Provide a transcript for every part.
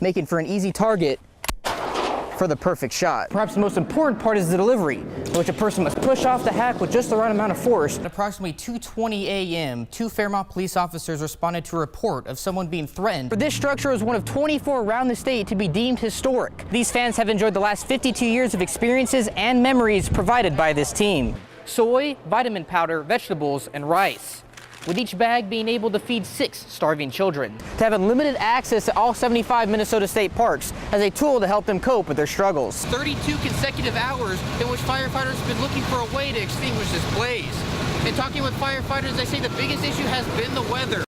making for an easy target for the perfect shot. Perhaps the most important part is the delivery, in which a person must push off the hack with just the right amount of force. At approximately 2:20 a.m., 2 Fairmont police officers responded to a report of someone being threatened. This structure is one of 24 around the state to be deemed historic. These fans have enjoyed the last 52 years of experiences and memories provided by this team. Soy, vitamin powder, vegetables, and rice, with each bag being able to feed 6 starving children. To have unlimited access to all 75 Minnesota state parks as a tool to help them cope with their struggles. 32 consecutive hours in which firefighters have been looking for a way to extinguish this blaze. And talking with firefighters, they say the biggest issue has been the weather.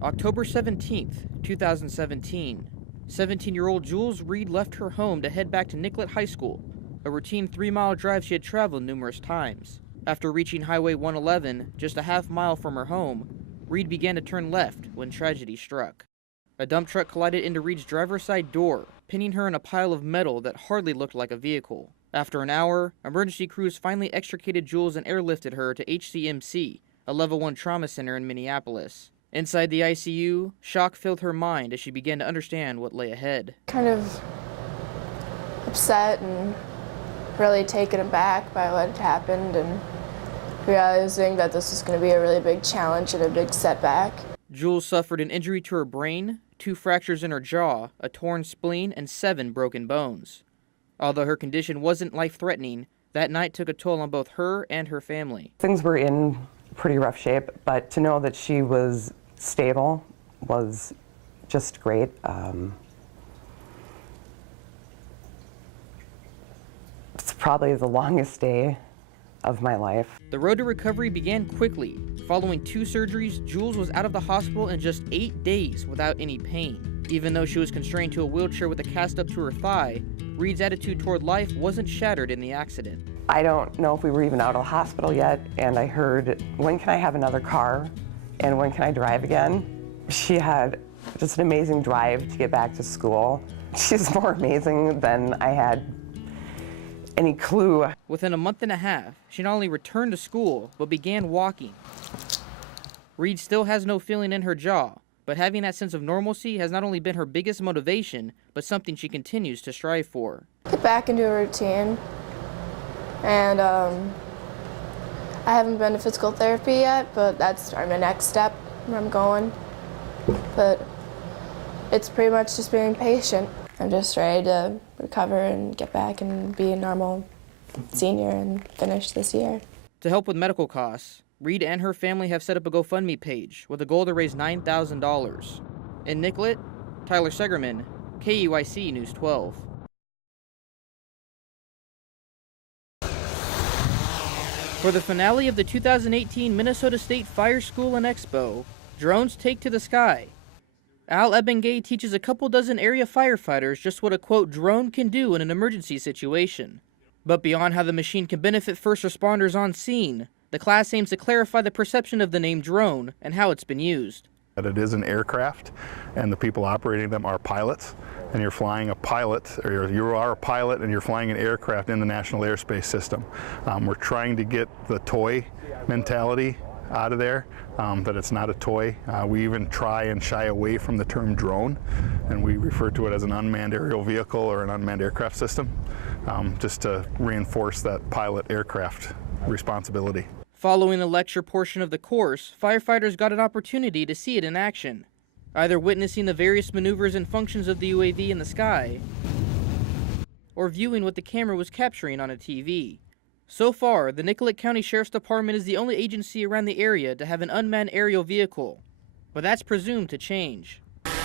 October 17th, 2017. 17-year-old Jules Reed left her home to head back to Nicollet High School, a routine 3-mile drive she had traveled numerous times. After reaching Highway 111, just a half-mile from her home, Reed began to turn left when tragedy struck. A dump truck collided into Reed's driver's side door, pinning her in a pile of metal that hardly looked like a vehicle. After an hour, emergency crews finally extricated Jules and airlifted her to HCMC, a Level 1 trauma center in Minneapolis. Inside the ICU, shock filled her mind as she began to understand what lay ahead. Kind of upset and really taken aback by what had happened and realizing that this was going to be a really big challenge and a big setback. Jules suffered an injury to her brain, 2 fractures in her jaw, a torn spleen, and 7 broken bones. Although her condition wasn't life-threatening, that night took a toll on both her and her family. Things were in pretty rough shape, but to know that she was stable was just great. It's probably the longest day of my life. The road to recovery began quickly. Following 2 surgeries, Jules was out of the hospital in just 8 days without any pain. Even though she was constrained to a wheelchair with a cast up to her thigh, Reed's attitude toward life wasn't shattered in the accident. I don't know if we were even out of the hospital yet, and I heard, when can I have another car, and when can I drive again? She had just an amazing drive to get back to school. She's more amazing than I had any clue. Within a month and a half, she not only returned to school, but began walking. Reed still has no feeling in her jaw, but having that sense of normalcy has not only been her biggest motivation, but something she continues to strive for. Get back into a routine, and I haven't been to physical therapy yet, but that's my next step where I'm going. But it's pretty much just being patient. I'm just ready to recover and get back and be a normal senior and finish this year. To help with medical costs, Reed and her family have set up a GoFundMe page with a goal to raise $9,000. In Nicollet, Tyler Segerman, KEYC News 12. For the finale of the 2018 Minnesota State Fire School and Expo, drones take to the sky. Al Ebengay teaches a couple dozen area firefighters just what a, quote, drone can do in an emergency situation. But beyond how the machine can benefit first responders on scene, the class aims to clarify the perception of the name drone and how it's been used. That it is an aircraft, and the people operating them are pilots, and you're flying a pilot, or you are a pilot and you're flying an aircraft in the National Airspace System. We're trying to get the toy mentality out of there, that it's not a toy. We even try and shy away from the term drone, and we refer to it as an unmanned aerial vehicle or an unmanned aircraft system, just to reinforce that pilot aircraft responsibility. Following the lecture portion of the course, firefighters got an opportunity to see it in action, either witnessing the various maneuvers and functions of the UAV in the sky, or viewing what the camera was capturing on a TV. So far, the Nicollet County Sheriff's Department is the only agency around the area to have an unmanned aerial vehicle, but that's presumed to change.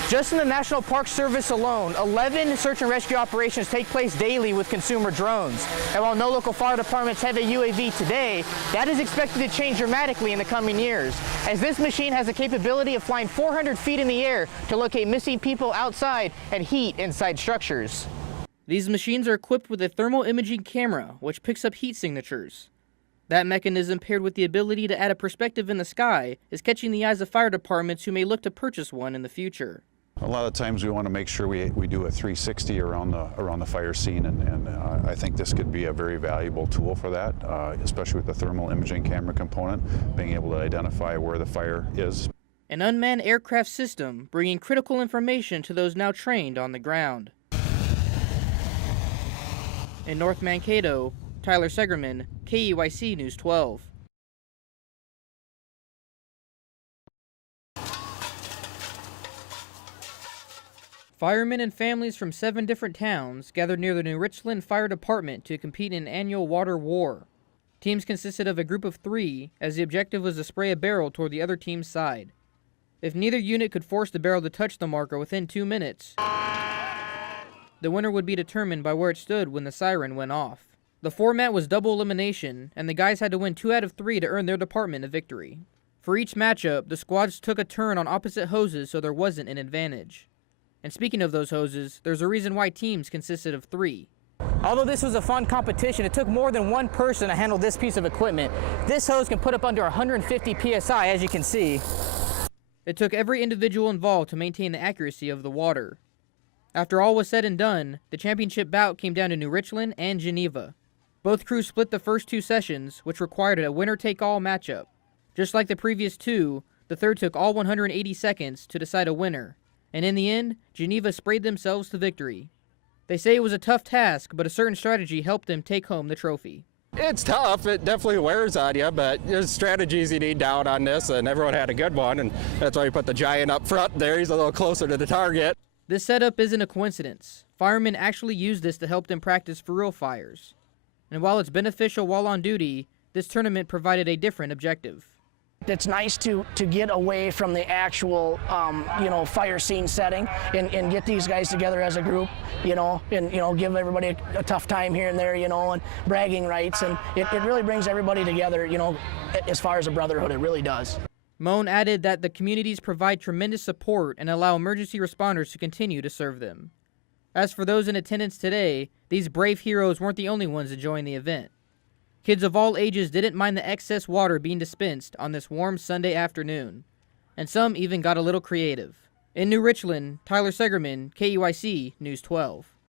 Just in the National Park Service alone, 11 search and rescue operations take place daily with consumer drones. And while no local fire departments have a UAV today, that is expected to change dramatically in the coming years, as this machine has the capability of flying 400 feet in the air to locate missing people outside and heat inside structures. These machines are equipped with a thermal imaging camera, which picks up heat signatures. That mechanism, paired with the ability to add a perspective in the sky, is catching the eyes of fire departments who may look to purchase one in the future. A lot of times we want to make sure we do a 360 around the fire scene, and I think this could be a very valuable tool for that, especially with the thermal imaging camera component, being able to identify where the fire is. An unmanned aircraft system bringing critical information to those now trained on the ground. In North Mankato, Tyler Segerman, KEYC News 12. Firemen and families from 7 different towns gathered near the New Richland Fire Department to compete in an annual water war. Teams consisted of a group of 3, as the objective was to spray a barrel toward the other team's side. If neither unit could force the barrel to touch the marker within 2 minutes, the winner would be determined by where it stood when the siren went off. The format was double elimination, and the guys had to win 2 out of 3 to earn their department a victory. For each matchup, the squads took a turn on opposite hoses so there wasn't an advantage. And speaking of those hoses, there's a reason why teams consisted of 3. Although this was a fun competition, it took more than one person to handle this piece of equipment. This hose can put up under 150 psi, as you can see. It took every individual involved to maintain the accuracy of the water. After all was said and done, the championship bout came down to New Richland and Geneva. Both crews split the first 2 sessions, which required a winner-take-all matchup. Just like the previous 2, the third took all 180 seconds to decide a winner. And in the end, Geneva sprayed themselves to victory. They say it was a tough task, but a certain strategy helped them take home the trophy. It's tough. It definitely wears on you, but there's strategies you need down on this, and everyone had a good one, and that's why we put the giant up front there. He's a little closer to the target. This setup isn't a coincidence. Firemen actually use this to help them practice for real fires. And while it's beneficial while on duty, this tournament provided a different objective. It's nice to get away from the actual, fire scene setting and get these guys together as a group, and give everybody a tough time here and there, and bragging rights, and it really brings everybody together, as far as a brotherhood, it really does. Moan added that the communities provide tremendous support and allow emergency responders to continue to serve them. As for those in attendance today, these brave heroes weren't the only ones enjoying the event. Kids of all ages didn't mind the excess water being dispensed on this warm Sunday afternoon, and some even got a little creative. In New Richland, Tyler Segerman, KEYC News 12.